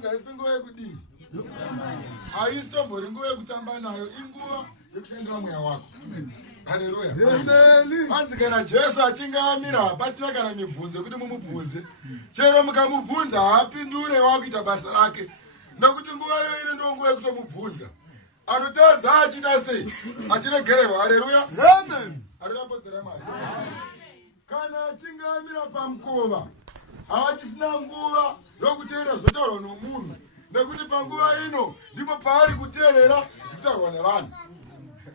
Kwanza isinguwa yekudini. Haisitombori nguwa yekutamba nayo, inguwa yekushandira mweya wako. Haleluya. Amen. Kwanza kana Jesu achingamira patina kana mibvunzo kuti mumubvunze. Chero mukamubvunza hapindure wakuita basa rake. Nokuti nguwa iyo ine ndo nguwa yekutomubvunza. Anotadza achita sei? Achiregererwa. Haleluya. Amen. Arikapostera mari. Kana achingamira pamukova haachisina nguva yokuteerera zvotaurwa nomunhu, nekuti panguva ino ndipo paari kuteerera zvikutaurwa nevanhu.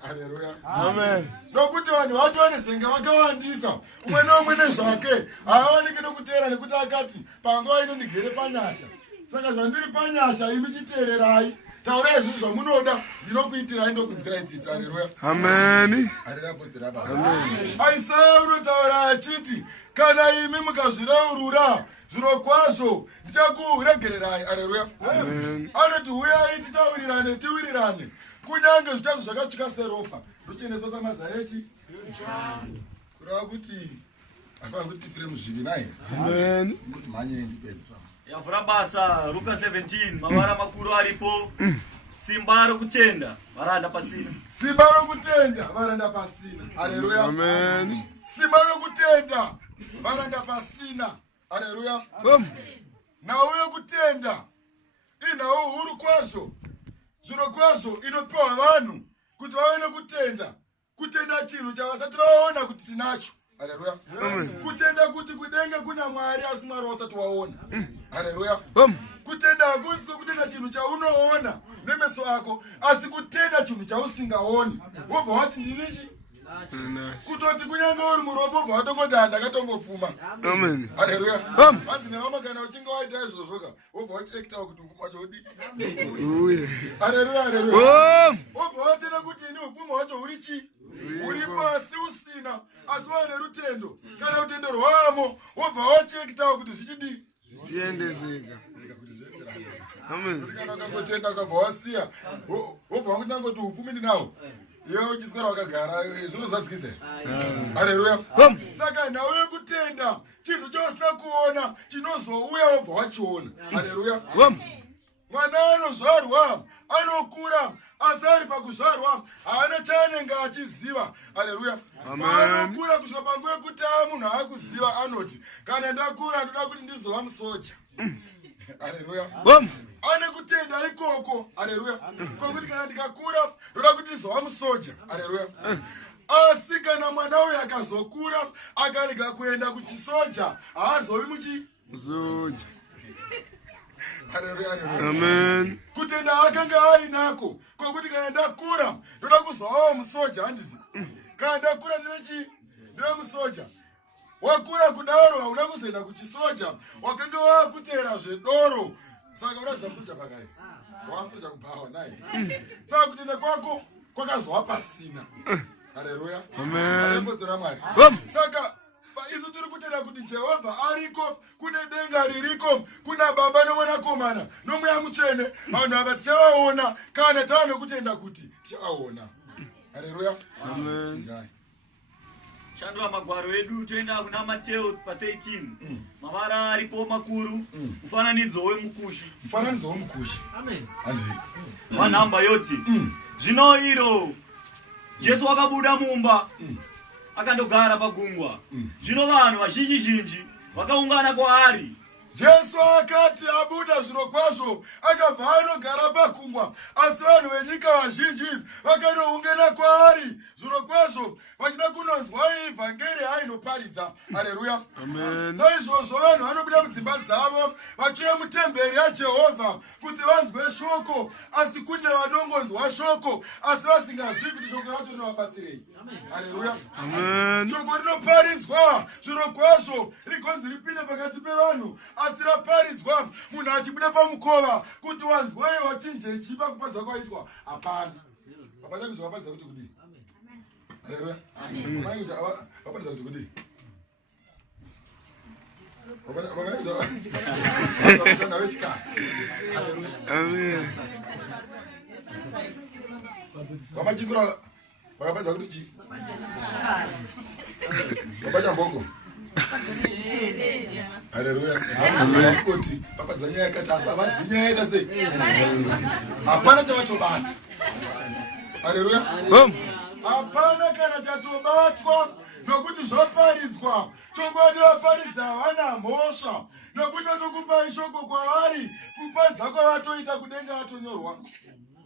Haleluya. Amen. Nokuti vanhu vatonezenga vakawandisa, umwe neumwe nezvake, havaoneki nokuteera nekuti akati panguva ino ndigere panyasha. Saka zvandiri panyasha imi chiteererai. Taurai izvi zvamunoda, ndinokuitirai ndokunzwirai tsitsi. Haleluya. Amen. Amen. Isaya unotaura achiti kana imi mukazvireurura zvirokwazvo ndichakuregererai. Haleluya. Amen. Anoti uyai titaurirane tiwirirane kunyange zvitazo zvakatsvika seropa ndocheneswa samazarechi kureva kuti afana kuti tifire muzvivi naye. Amen. Kuti mhanye ndipedze pano. Yavhura basa Luka 17 mavara makuru aripo. Simba rokutenda varanda pasina. Simba rokutenda varanda pasina. Haleluya. Amen. Simba rokutenda varanda pasina. Haleluya. Nawo yokutenda inawo huru kwazvo. Zviro kwazvo inopiwa vanhu kuti vave nekutenda. Kutenda chinhu chavasati vaona kuti tinacho. Haleluya. Kutenda kuti kudenga kuna Mwari asi Mwari wasati waona. Haleluya. Kutenda hakusi kutenda chinhu chaunoona nemeso ako, asi kutenda chinhu chausingaoni. Wobva wati ndinichi? Kutoti kunyange uri murombo wobva watongoti handakatombopfuma. Amen. Haleluya. Hanzi nevamwe kana uchinge waita izvozvoka wobva wachiekitawo kuti upfuma chodi. Haleluya. Haleluya. Wobva watenda kuti ini upfuma wacho uri chi? Uri pasi usina, asi wane rutendo. Kana rutendo rwamo wobva wachiekitawo kuti zvichidi zviendezeka. Amen. Kana ukangotenda ukabva wasiya wobva wakuti nangoti upfumi ndinawo. Yewe uchiswera wakagara zvinozadzikisa. Haleluya. Saka nawe yekutenda chinhu chausina kuona chinozouya wobva wachiona. Haleluya. Mwana anozvarwa anokura asi ari pakuzvarwa haana chaanenge achiziva. Haleluya. Anokura kusvika panguva yekuti munhu aakuziva anoti kana ndakura ndoda kuti ndizova musoja. Haleluya. Ane kutenda ikoko. Haleluya. Kokuti kana ndikakura ndoda kuti ndizova musoja. Haleluya. Asi kana mwana uyu akazokura akarega kuenda kuchisoja haazovi musoja. Haleluya. Amen. Kutenda akanga ainako kokuti kana ndakura ndoda kuzovawo musoja handisi. Kana ndakura ndive musoja. Wakura kudaro hauna kuzoenda kuchisoja, wakanga wakuteera zvedoro. Saka unaziva musoja pakai. Wamusoja kubawa naye. Saka kutenda kwako kwakazova pasina. Haleluya. Amen. Saka isu tiri kutenda kuti Jehovha ariko, kune denga ririko, kuna Baba noMwanakomana noMweya Mutsvene. Vanhu ava tichavaona kana tava nekutenda kuti tichavaona. Haleluya. Amen. Shandura magwaro edu toenda kuna Mateo 13. Mavara aripo makuru. Mufananidzo wemukushi. Mufananidzo wemukushi. Amen. Handii. Vanhamba yoti. Zvino iro Jesu akabuda mumba akandogara pagungwa. Zvino vanhu vazhinji vakaungana kwaari. Jesu akati abuda zviro kwazvo akabva anogara pagungwa, asi vanhu venyika vazhinji vakanoungana kwaari zviro kwazvo vachida kunonzwa ivhangeri hainoparidza. Haleluya. Amen. Saizvozvo vanhu vanobuda mudzimba dzavo vachiuya mutemberi yaJehovha kuti vanzwe shoko, asi kune vanongonzwa shoko asi vasingazivi kuti shoko racho rinovabatsirei. Haleluya. Amen. Shoko rinoparidzwa zviro kwazvo rigonzi ripinde pakati pevanhu, asi raparidzwa munhu achibuda pamukova kuti wanzwai wachinje chipa kupadza kwaitwa hapana. Hapana kuti wapadza kuti kudii. Haleluya. Hapana kuti wapadza kuti kudii. Hapana kuti wapadza wechikara. Haleluya. Amen. Wamachingura wakapadza kuti chi? Wapacha mbongo. Haleluya. Kuti papa dzanya yakati asavazinya yaita sei. Hapana chavatobata. Haleluya. Hapana kana chatobatwa nokuti zvaparidzwa. Chongodi vaparidza havana mhosva nokuti vatokupa ishoko kwavari kupadza kwavatoita kudenga vatonyorwa.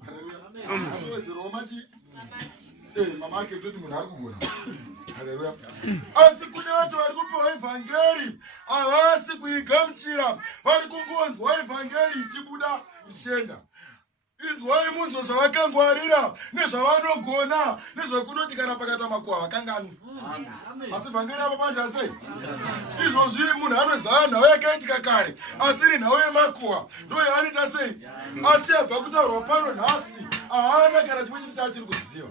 Haleluya. Machi mama ake toti munhu ari kugona. Haleluya. Asi kune vacho vari kupiwa evhangeri havasi kuigamuchira, vari kungonzwa evhangeri ichibuda ichienda. Inzwai munzwa zvavakangwarira nezvavanogona nezvakunoti kana pakata makuva vakanganwa. Asi vhangeri apa panja sei? Izvozvi munhu anoziva nhau yakaitika kare asi iri nhau yemakuva ndo yaanoita sei? Asi abva kutaurwa pano nhasi haana kana chimwe chiti chaachiri kuziva.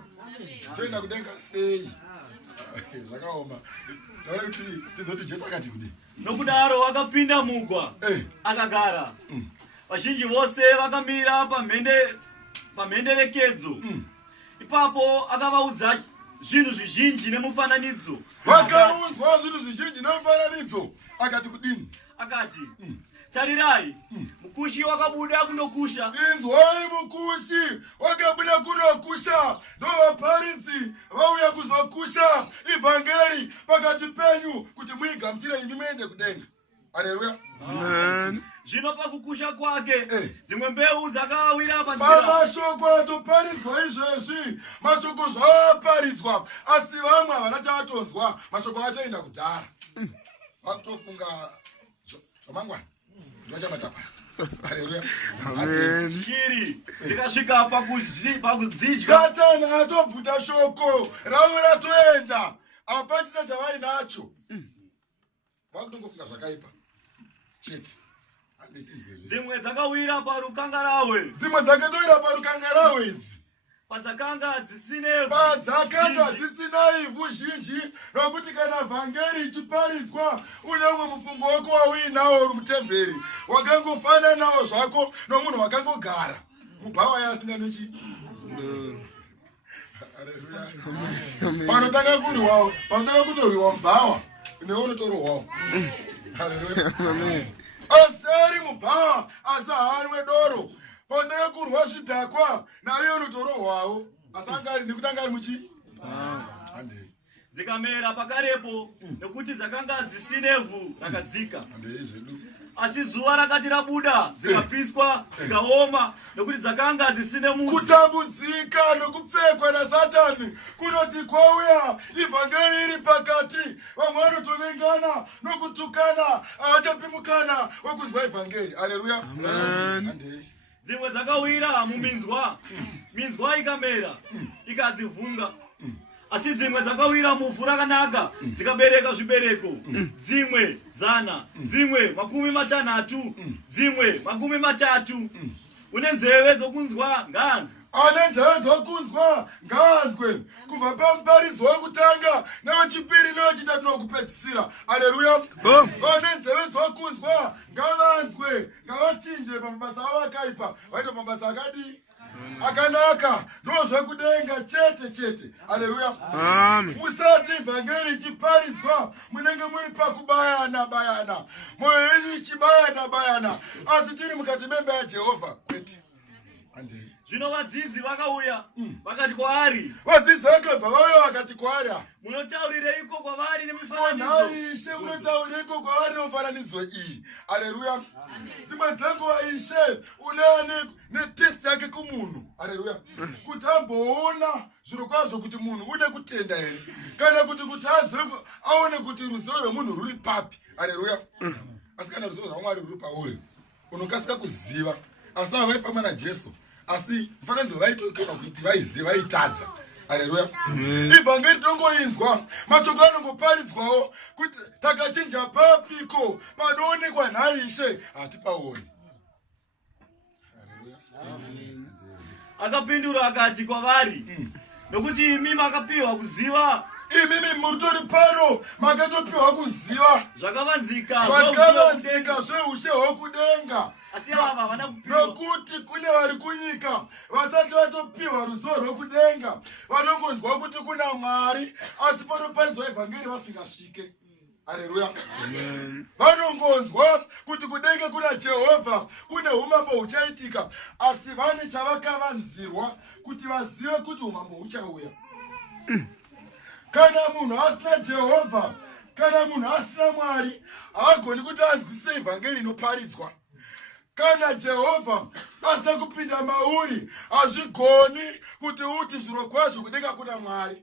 Toenda kudenga sei? Zvakaoma. Taura kuti tizoti Jesu akati kudi. Nokudaro wakapinda mugwa akagara. Vazhinji vose vakamira pamhenderekedzo. Ipapo akavaudza zvinhu zvizhinji nemufananidzo. Vakaudzwa zvinhu zvizhinji nemufananidzo. Akati kudini? Akati tarirai, mukushi wakabuda kundokusha. Inzwai, mukushi wakabuda kundokusha. Ndovaparidzi vauya kuzokusha evhangeri pakati penyu kuti muigamuchire imi muende kudenga. Haleluya. Amen. Zvino pakukusha kwake dzimwe mbeu dzakawira panzira. Mashoko atoparidzwa izvezvi, mashoko zvaparidzwa asi vamwe havana chavatonzwa, mashoko atoenda kudhara. Vatofunga zvamangwana ndovachamata. Haleluya. Amen. Shiri dzikasvika pakudzidya. Satani atobvuta shoko ravo ratoenda hapachina chavainacho. Vakutongofunga zvakaipa chete. Dzimwe dzakawira parukangarawe. Dzimwe dzakatowira parukangarawe idzi padzakanga dzisina ivhu zhinji nokuti kana vhangeri ichiparidzwa unemwe mufungo wako wauinawo uri mutemberi wakangofananawo zvako nomunhu wakangogara mubhawa yasinganochi. Haleluya. Panotanga kurwawo, panotanga kutorwiwa mubhawa newe unotorwawo. Haleluya. Asi ari mubhawa asi haanwe doro. Panotanga kurwa zvidhakwa naye unotorohwawo asi angari nekutanga ari muchi. Dzikamera pakarepo nokuti dzakanga dzisina ivhu rakadzika. Asi zuva rakati rabuda dzikapiswa dzikaoma nokuti dzakanga dzisina munhu. Kutambudzika nokupfekwa naSatani kunoti kwauya evhangeri iri pakati, vamwe vanotovengana nokutukana havachapimukana wokunzwa evhangeri. Haleluya. Amen. Dzimwe dzakawira muminzwa, minzwa ikamera ikadzivhunga. Asi dzimwe dzakawira muvhu rakanaka dzikabereka zvibereko. Dzimwe 100, dzimwe 50, dzimwe 30. Une nzeve dzokunzwa ngaanzwe. Ane nzeve dzokunzwa ngaanzwe. Kubva pamuparidzo wekutanga newechipiri newechitatu nokupedzisira. Haleluya. Ane nzeve dzokunzwa ngavanzwe, ngavachinje pamabasa avo akaipa vaite pamabasa akadi akanaka ndozvekudenga chete. Haleluya. Amen. Musati vhangeri ichiparidzwa munenge muri pakubayana, moyo yenyu ichibayana, asi tiri mukati memba yaJehovha kwete. Andei. Zvino vadzidzi vakauya vakati kwaari. Vadzidzi vakabva vauya vakati kwaari, munotaurireiko kwavari nemifananidzo? Ishe, munotaurireiko kwavari nemifananidzo iyi? Haleluya. Dzimwe dzenguva Ishe uneane netest yake kumunhu. Haleluya. Kuti amboona zviro kwazvo kuti munhu une kutenda here kana kuti aone kuti ruzivo rwemunhu ruri papi. Haleluya. Asi kana ruzivo rwaMwari ruri pauri unokasika kuziva. Asi havaifamba naJesu asi mufananidzo vaitokema kuti vaiziva vaitadza. Haleluya. Evhangeri tongoinzwa, mashoko anongoparidzwawo kuti takachinja papiko panoonekwa nhai Ishe hatipaoni. Haleluya. Akapindura akati kwavari, nokuti imi makapiwa kuziva. Imimi mutori pano makatopiwa kuziva zvakavanzika zveushe hwokudenga. Asi ava havana kupiwa. Nokuti kune vari kunyika vasati vatopiwa ruzivo rwokudenga, vanongonzwa kuti kuna Mwari asi panoparidzwa evhangeri vasingasvike. Haleluya. Vanongonzwa kuti kudenga kuna Jehovha kune umambo huchaitika, asi vane chavakavanzirwa kuti vazive kuti umambo huchauya. Kana munhu asina Jehovha, kana munhu asina Mwari, haagoni kuti anzwisise evhangeri inoparidzwa. Kana Jehovha asina kupinda mauri, hazvigoni kuti uti zviro kwazvo kudenga kuna Mwari.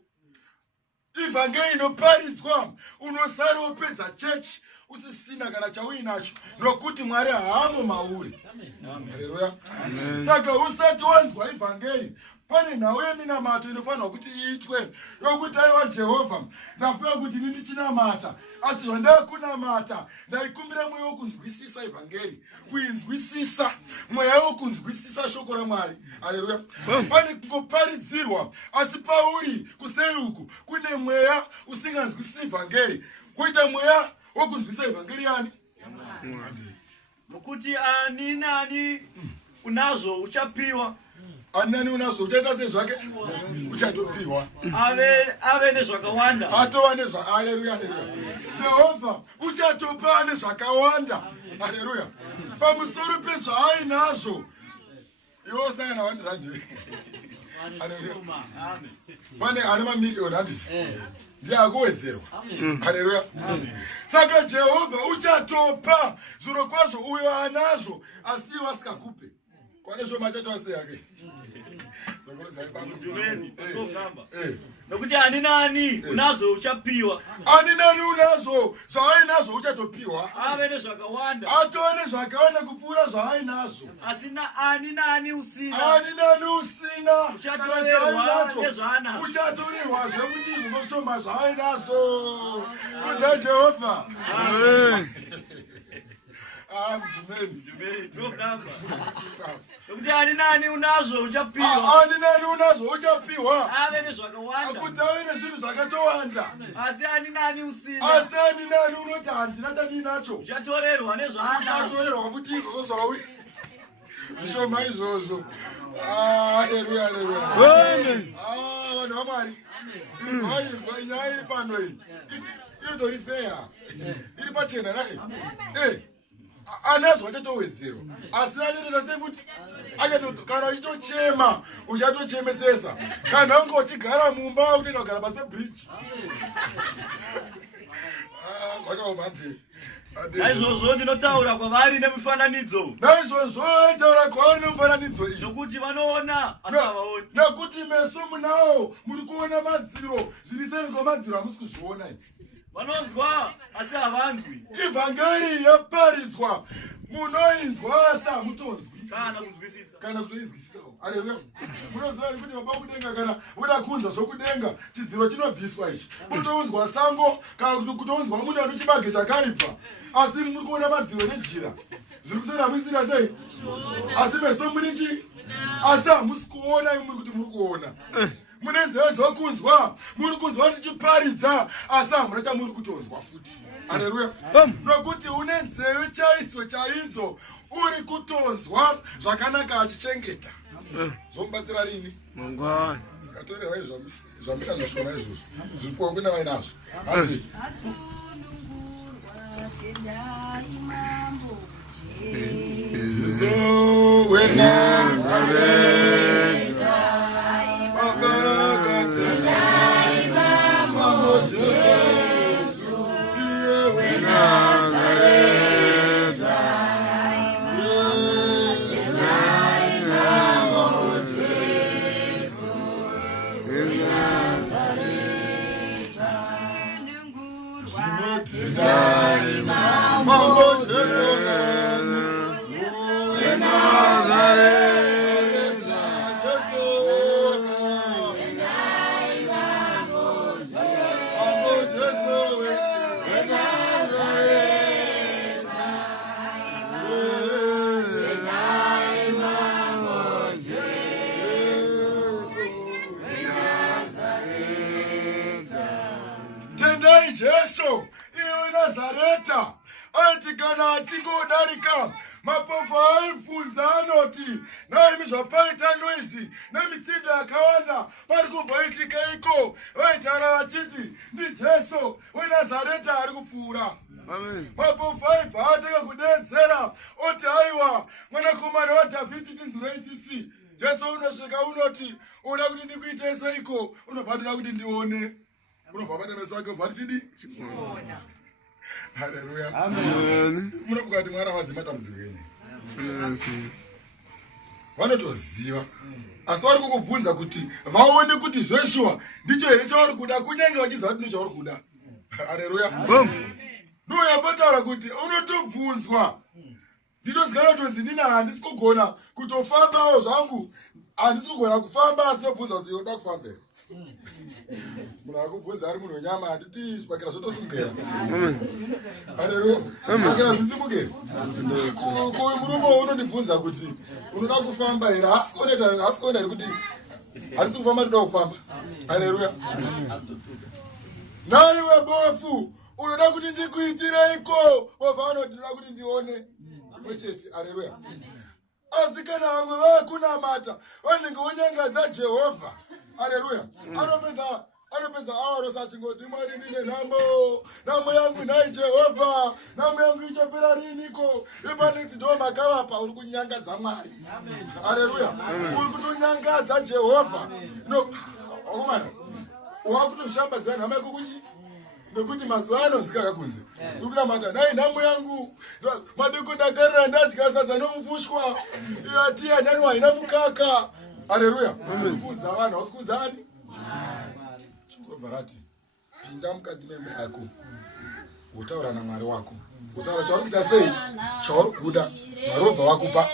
Evhangeri inoparidzwa unosara wopedza chechi usisina kana chauinacho, nokuti Mwari haamo mauri. Haleluya. Saka usati wanzwa evhangeri, pane nhau yeminamato inofanirwa kuti iitwe yokuti aiwa Jehovha, ndafunga kuti ini ndichinamata, asi zvandakunamata ndaikumbira mweya wokunzwisisa evhangeri, kuinzwisisa, mweya wokunzwisisa shoko raMwari. Haleluya. Pane kungoparidzirwa, asi pauri kuseri uku kune mweya usinganzwisisi evhangeri, kuita mweya wokunzwisisa evhangeri yani? Nokuti ani nani unazo uchapiwa. Ani nani unazo uchaita sezvake uchatopiwa. Ave nezvakawanda. Atova nezva. Haleluya. Jehovha uchatopa nezvakawanda. Haleluya. Pamusoro pezvaainazvo iwe usina kana 1 rand. Haleluya. Pane ane mamiliyoni handisi ndiye akuwedzerwa. Haleluya. Saka Jehovha uchatopa zviro kwazvo uyo anazvo, asi iwe asikakupe. Kwane zvo machato ase yake. Nokuti ani nani unazo uchapiwa. Ani nani unazo zvaainazvo uchatopiwa. Ave nezvakawanda. Atone zvakawanda kupfuura zvaainazvo. Asina ani nani usina. Ani nani usina uchatorerwa nezvaanazo. Uchatorerwa zvekuti zvinoshoma zvaainazvo. Kudza Jehovha. Amen. Nokuti ani nani unazo uchapiwa. Ani nani unazo uchapiwa. Ave nezvakawanda. Akuti ave nezvinhu zvakatowanda. Asi ani nani usina. Asi ani nani unoti handina chandinacho. Uchatorerwa nezvaanazo. Uchatorerwa kuti izvozvo zvaui. Zvishoma izvozvo. Haleluya. Amen. Vanhu vaMwari. Izwa nyaya iri pano iyi. Inotori feya. Iri pachena naye. Anazvo achatowedzerwa, asi anyerera sekuti kana uchitochema uchatochemesesa, kana unge uchigara mumba utoenda kugara pasi pebridge. Vakaomate. Naizvozvo ndinotaura kwavari nemufananidzo. Naizvozvo taura kwavari nemufananidzo iyi. Nokuti vanoona asi havaoni. Nokuti meso munawo muri kuona madziro, zviri seri kwamadziro hamusi kuzviona. Vanonzwa asi havanzwi. Evhangeri yaparidzwa, munoinzwa asi hamutonzwi. Kana kutoinzwisisa. Haleluya. Munoziva kuti baba kudenga kana uda kunza zvokudenga, chidziro chinobviswa ichi. Kutounzwa sango kana kutounzwa munhu ane chibage chakaibva, asi muri kuona madziro nejira. Zviri kusara muisira sei? Asi meso muri chi? Asi hamusi kuona muri kuti muri kuona. Mune nzeve dzokunzwa, muri kunzwa ndichiparidza, asi hamuna chamuri kutonzwa futi. Haleluya. Nokuti une nzeve chaidzo uri kutonzwa zvakanaka achichengeta. Zvomubatsira rini? Mangwani. Sakatorerwa zvamita zvishoma izvozvo. Zviripo kuna vainazvo. Hati. Zizo weNazareta. Jesu, iwe Nazareta, ati kana achingodarika mapofu aibvunza anoti naimi zvapaita noisi nemisindo yakawanda pari kumboitika iko, vaitaura vachiti ndiJesu weNazareta ari kupfuura. Mapofu aibva atanga kudedzera oti aiwa mwanakomana waDhavhidhi tinzwirei tsitsi. Jesu unosvika unoti unoda kuti ndikuitei seiko, unobva ndoda kuti ndione. Unobva bata meso ake ubva tichidi haleluya. Amen. Munofunga kuti mwana wazimatambudziko yenyu vanotoziva, asi vari kukubvunza kuti vaone kuti Joshua ndicho here chavari kuda, kunyange vachiziva kuti ndicho chavari kuda. Haleluya. Ndo yambotaura kuti unotobvunzwa. Ndinozikana kutonzi ndina handisi kugona kutofambawo zvangu, handisi kugona kufamba, asi nobvunza kuti unoda kufamba here. Munhu akubvunza ari munhu wenyama, handiti zvipakira zvotosumukira. Haleluya. Zvipakira zvisimukire. Murume unondibvunza kuti unoda kufamba here, hasi kuona here kuti handisi kufamba, ndoda kufamba. Haleluya. Naiwe bofu unoda kuti ndikuitireiko? Bobva vanoti ndoda kuti ndione chimwe chete. Haleluya. Asi kana vamwe vakunamata vanenge vonyangadza Jehovha. Haleluya. Anopedza awaro sachingoti Mwari ndine nhamo yangu nai Jehovha, nhamo yangu ichapera riniko? Ipanext ndo makavapa uri kunyangadza Mwari. Haleluya. Uri kutonyangadza Jehovha. Okumana wakutoshambadzira nhamo yako kuchi nekuti mazuva anonzika kakunze ukunamata nai nhamo yangu madeko ndakarira ndadya sadza nomufushwa ati andani waina mukaka. Haleluya. Kuudza vanhu hausikuudzani. Chingobvarati pinda mukati memba yako wotaura naMwari wako, wotaura chauri kuita sei, chauri kuda, Mwari wobva wakupa.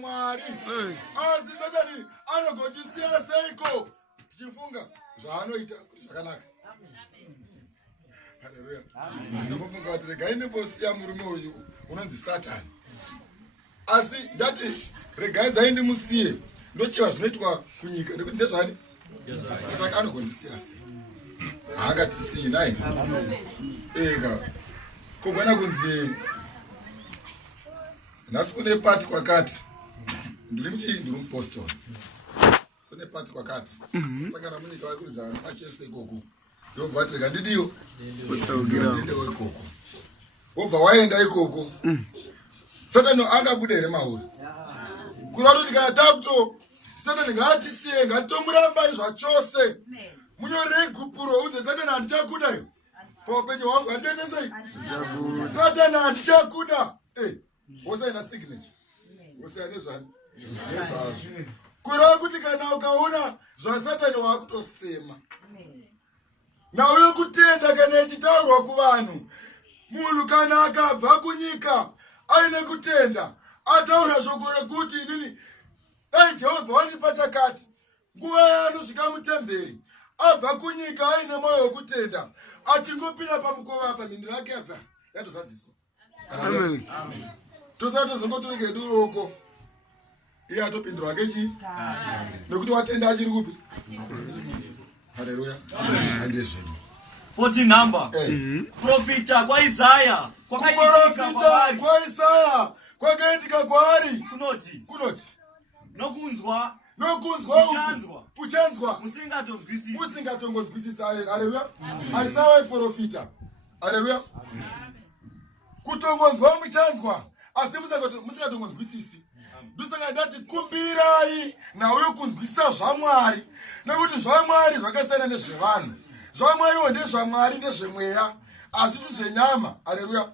Mwari asi Satani anogochisiya seiko tichifunga zvaanoita kuti zvakanaka. Haleluya. Ndambofunga kuti regai ndimbosiya murume uyu unonzi Satani, asi ndati regai dzai ndimusiye ndochiva zvinoitwa kunyika nekuti ndezvani saka anogondisiya sei, haangatisiyi nai ega kogona kunzi nhasi kune pati kwakati ndiri mupostori kune pati kwakati saka munyika vaikuridza machese ikoko ndobva vati rega ndidiyo ndiendewo ikoko. Wobva waenda ikoko Satani angabude here mauri kuri vatoti kana takuto Satani ngaatisiye ngatitomuramba zvachose munyorei gupuro udze Satani handichakuda iyo paupenyu hwangu handiendesei Satani handichakuda. Wosaina signature wosaina nezvani nezvazvo kureva kuti kana ukaona zvasatani wakutosema nauyo kutenda kana ichitaurwa kuvanhu. Munhu kana akabva kunyika aine kutenda ataura shoko rekuti inini dai Jehovha wandipa chakati. Nguva yanosvika mutemberi abva kunyika aine mwoyo wekutenda achingopinda pamukova apa mhinduro yake yabva yatozadziswa. Amen. Tosati tozongoturike duroko iye atopindurwa kechi nekuti watenda achiri kupi. Haleluya. Handezvino 14 number. Profita kwa Isaya. Profita kwa Isaya kwakaitika kwaari kunoti nokunzwa uchanzwa musingatongonzwisisi. Haleluya. Isaya profita. Haleluya. Kutongonzwa muchanzwa asi musingatongonzwisisi. Ndosaka ndati kumbirai nauyo kunzwisisa zvaMwari nekuti zvaMwari zvakasiyana nezvevanhu. ZvaMwariwo ndezvaMwari ndezvemweya hazvisi zvenyama. Haleluya.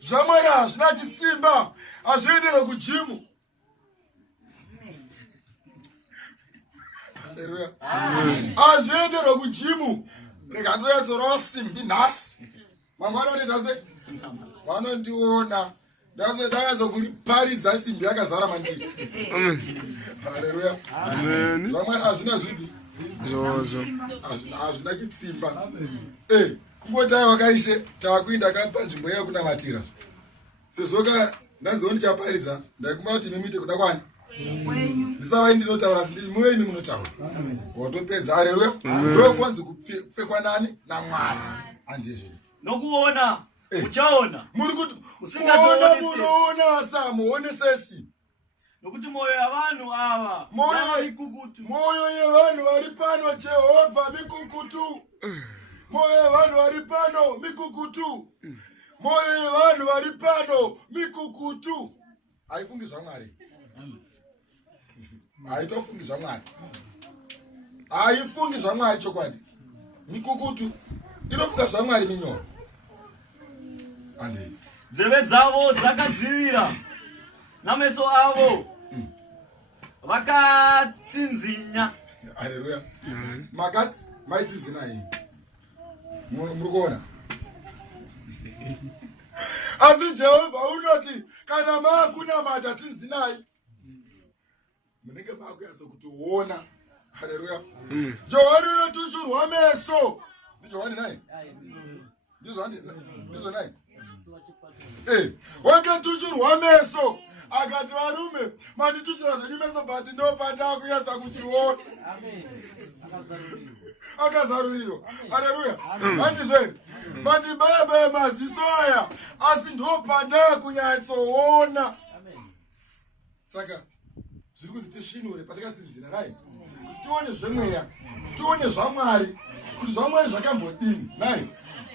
ZvaMwari hazvina chitsimba hazviendere kujimu. Haleluya. Hazviendere kujimu. Rega ndoyazorova simbi nhasi mangwana unoita sei vanondiona ndakazokuriparidza simbi yakazara mandiri. Haleluya. ZvaMwari hazvina zvipi hazvina chitsimba. Kungotai wakaishe takuinda kapa nzvimbo yekunamatira sezvoka ndanzioni chaparidza ndaikuma kuti mimite kuda kwani ndisavai ndinotaura asi ndiri muweni munotaura watopedza. Haleluya. Ndokwanzi kupfekwa nani naMwari. Handizvo nokuona uchaona muri kuti usingaona munoona samuonesesi nokuti moyo yavanhu ava mikukutu. Moyo yevanhu vari pano Jehovha mikukutu. Moyo yevanhu vari pano mikukutu. Moyo yevanhu vari pano mikukutu. Haifungi zvaMwari. Haitofungi zvaMwari. Haifungi zvaMwari chokwadi. Mikukutu. Inofunga zvaMwari minyoro. Andi. Nzeve dzavo dzakadzivira nameso avo vakatsinzinya. Haleluya. Makati maitsinzina hii. Murikuona. Asi Jehovha unoti kana makunamata tsinzinai munenge makuyatsa kutoona. Haleluya. Johani unotushurwa meso. Johani naye ndizo naye wakatushurwa meso akati varume manditushira zvenyu meso but ndopandakuyatsa kuchiona. Akazarurirwa. Haleluya. Handizve mandibaya maziso aya asi ndopandaakunyatsoona. Saka zviri kunzi tisvinure patakatsinzina nai tione zvemweya tione zvaMwari kuti zvaMwari zvakambodini nai.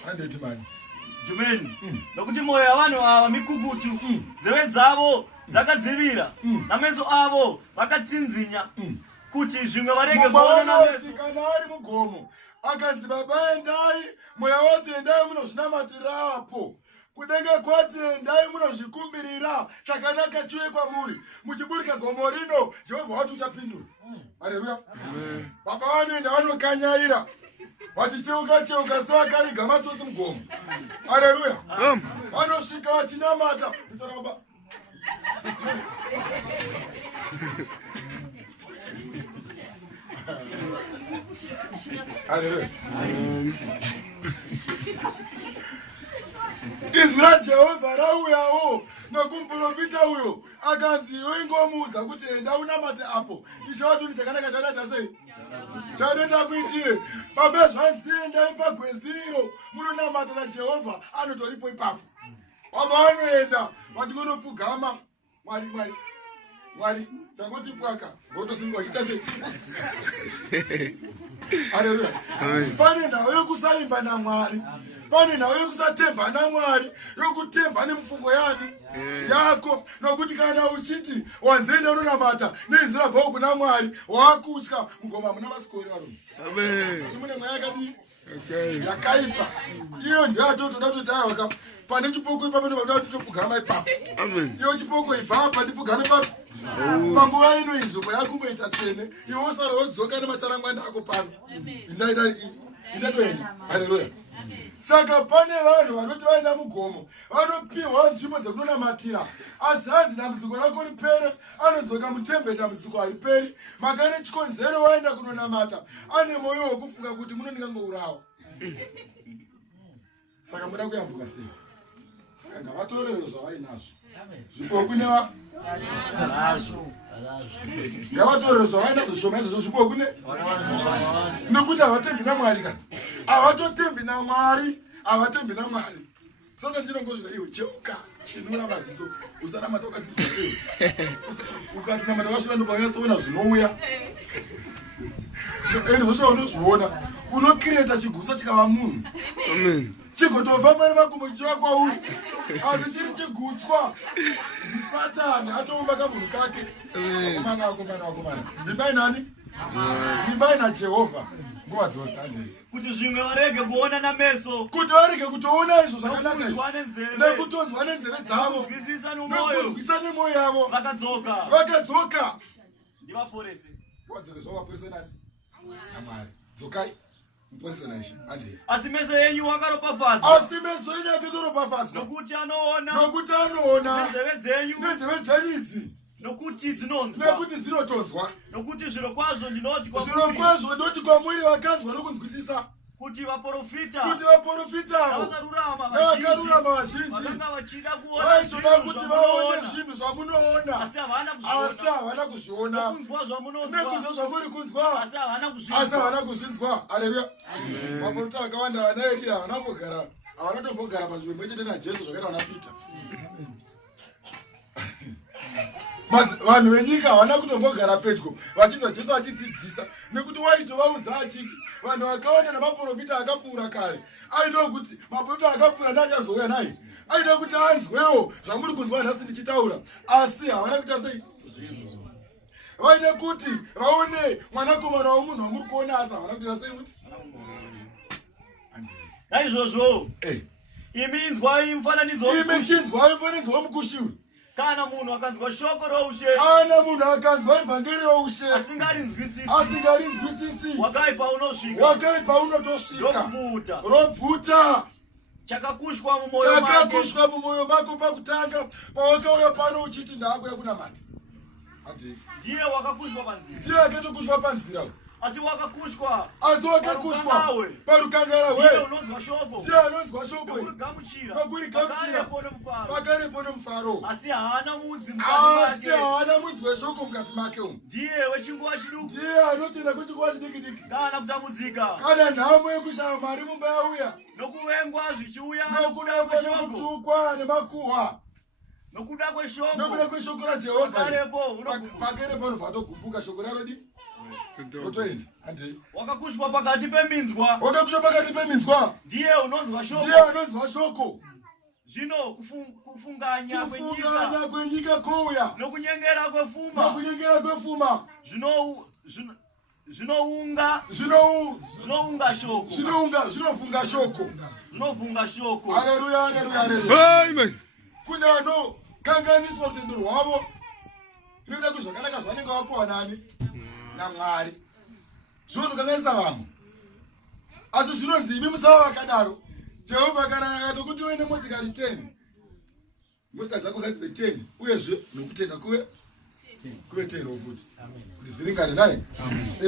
Handeti mani Jumeni. Nokuti moyo yavanhu ava mikukutu. Nzeve dzavo dzakadzivira nameso avo vakatsinzinya kuti zvimwe varege kuona nameso. Kana ari mugomo akanzi baba endai mweya woti endai munozvinamatirapo kudenga kwati endai munozvikumbirira chakanaka chiuye kwamuri muchiburika gomo rino Jehovha wati uchapindura. Haleluya. Baba vanoenda vanokanyaira vachicheuka sevakaviga matsosi mugomo. Haleluya. Vanosvika vachinamata. Haleluya. Inzwi raJehovha rauyawo nokumprofita uyo akanzi iwe ingomuudza kuti enda unamate apo. Ishe watuni chakanaka chadaita sei chadenda kuitire baba zvanziendai pagwenziro munonamata naJehovha anotoripo ipapo. Baba vanoenda vatingonopfugama Mwari changoti pwaka ngotosimba wachita sei. Haleluya. Pane ndau yokusaimba naMwari. Pane ndau yokusatemba naMwari yokutemba nemufungo yani yako nokuti kana uchiti wanzenda unonamata nenzira bva kuna Mwari wakutya mugoma muna masikori varume. Amen. Simune mweya yakadii yakaipa iyo ndio atotoda kutotaya pane chipoko ipapo ndinoda kutopfugama ipapo. Amen. Iyo chipoko ibva apa ndipfugame papo. panguva ino izvo yakumboita tsvene iwe usara wodzoka nemacharangwanda ako pano indatoenda. Haleluya. Saka pane vanhu vanoti vaenda mugomo vanopiwa nzvimbo dzekunonamatira asi hanzi dambudziko rako ripere anodzoka mutemberi dambudziko hariperi. Maka nechikonzero waenda kunonamata ane mwoyo wekufunga kuti munondingangourawa. Saka muda kuyambuka sei? Saka ngavatorere zvavainazvo zvipoku neva ngavatorere zvavainazvo zvishoma izvozvo zvipoku nekuti havatembi naMwari kana havatotembi naMwari, havatembi naMwari. Saka ndinongozvika iwe cheuka chinura maziso usanamata ukadzidza ukatonamata wakasvika ndopanyatsoona zvinouya ende zvosva unozviona unokireta chiguso chikava munhu chigotofamba nemakumbo chichiva kwauri asi chiri chigutswa ndisatani atoumba kamunhu kake. Akomana vimbai nani? Vimbai naJehovha nguva dzose. Kuti zvimwe varege kuona nameso, kuti varege kutoona izvo zvakanaka nekutonzwa nenzeve dzavo nekunzwisa nemwoyo yavo vakadzoka. Ndivaporese. Wadzokezva waporese nani? naMwari. Dzokai muporese naIshe. Asi meso yenyu akaropafadzwa. Asi meso yenyu akaropafadzwa. Nokuti anoona. Nokuti anoona. Nenzeve dzenyu idzi. Nokuti dzinonzwa. Nekuti dzinotonzwa. Nokuti zvirokwazvo ndinoti kwamuri. Zvirokwazvo ndinoti kwamuri vakanzwa nokunzwisisa. Kuti vaprofita. Navakarurama vazhinji. Vaitoda kuti vaone zvinhu zvamunoona. Asi havana kuzviona. Nekunzwa zvamuri kunzwa. Asi havana kuzvinzwa. Haleluya. Maprofita akawanda vana Elia havana tombogara panzvimbo imwe chete naJesu zvakaita vana Pita. Vanhu venyika havana kutombogara pedyo vachinzwa Jesu achidzidzisa nekuti waitovaudza achiti vanhu vakawanda namaprofita akapfuura kare aidawo kuti maprofita akapfuura neachazouya naye aidawo kuti anzwewo zvamuri kunzwa nhasi ndichitaura asi havana kuita sei vaide kuti vaone mwanakomana womunhu wamuri kuona asi havana kuita sei kuti naizvozvo imi inzwai mufananidzo womukushi uyu. Kana munhu akanzwa shoko roushe, kana munhu akanzwa evhangeri roushe asingarinzwisisi, wakaipa unotosvika robvuta chakakushwa mumwoyo mako pakutanga pawakauya pano uchiti ndaakuya kunamata. Ndiye wakakushwa panzira. Ndiye akatokushwa panzira. Asi wakakushwa parukangara ndiye unonzwa shoko nokurigamuchira pakarepo nomufaro. Asi haana mudzi weshoko mukati make umu. Ndiye wechinguva chiduku. Ndiye anotenda kwechinguva chidiki-diki. Kana kutambudzika, kana nhamo yekushaya mari mumba yauya, nokuvengwa zvichiuya, nokutukwa nemakuhwa nokuda kweshoko raJehovha. Pakarepo unobva togumbuka shoko rarodi rotoenda. Wakakushwa pakati peminzwa. Ndiye unonzwa shoko. Zvino kufunganya kwenyika kouya nokunyengera kwefuma zvinofunga shoko. Haleluya. Amen. Kuna vano kanganiswa rutendo rwavo rinoda kuti zvakanaka zvanenge vapiwa nani naMwari zvinotokanganisa vamwe. Asi zvinonzi imi musava vakadaro. Jehovha kana akatokuti uende motikari 10, motikari dzako ngadzive 10, uyezve nokutenda kuve 10 futi kuti zviringane naye.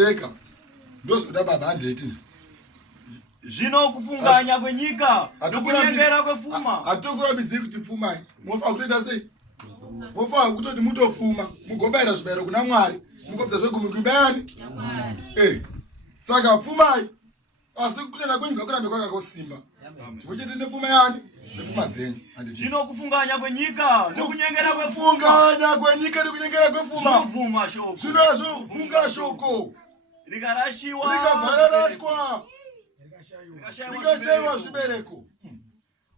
Eka ndozvoda baba handeitinzi. Zvino kufunganya kwenyika nokunyengera kwefuma. Hatokurambidzei kuti pfumai. Mofa kutoita sei? Mofa kutoti mutopfuma mugobayira zvibayiro kuna Mwari mugobvisa zvegumi kuimba yani. Saka pfumai. Asi kutenda kwenyu ngakurambe kwakakosimba. Zvichete nepfuma yani? Nepfuma dzenyu. Zvino kufunganya kwenyika nokunyengera kwefuma. Zvinovhuma shoko. Zvinovhunga shoko. Rikavhararashwa. Rikashaiwa zvibereko.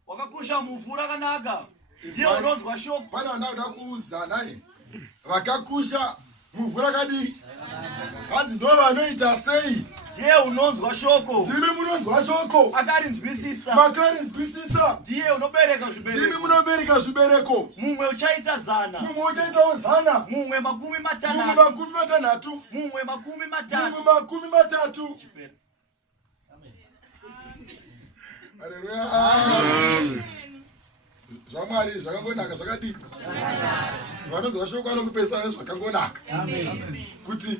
Wakakusha muvhu rakanaka. Ndiye unonzwa shoko. Pane vanhu kuudza naye. Vakakusha muvhu rakadii? Hanzi ndo vanoita sei? ndiye unonzwa shoko, ndimi munonzwa shoko, akarinzwisisa, makarinzwisisa, ndiye unobereka ndimi zvibereko, munobereka zvibereko, mumwe uchaita 100, mumwe uchaitawo 100, mumwe 60, mumwe 60, mumwe 30. mumwe 30. Haleluya. Amen. Zvamwari zvakangonaka zvakadii? Vanonzwa shoko vanokupesana zvakangonaka. Kuti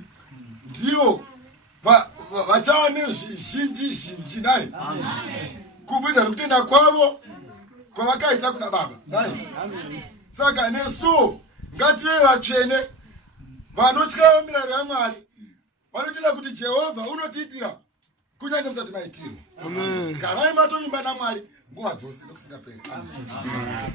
ndiyo vachava nezvizhinji naye. Kubudikidza nekutenda kwavo kwavakaita kuna Baba. Saka nesu ngative vatsvene vanotya mirayiro yaMwari, vanotenda kuti Jehovha unotiitira kunyange musati maitirwa. Garai matovimba naMwari nguva dzose nokusingaperi. Amen.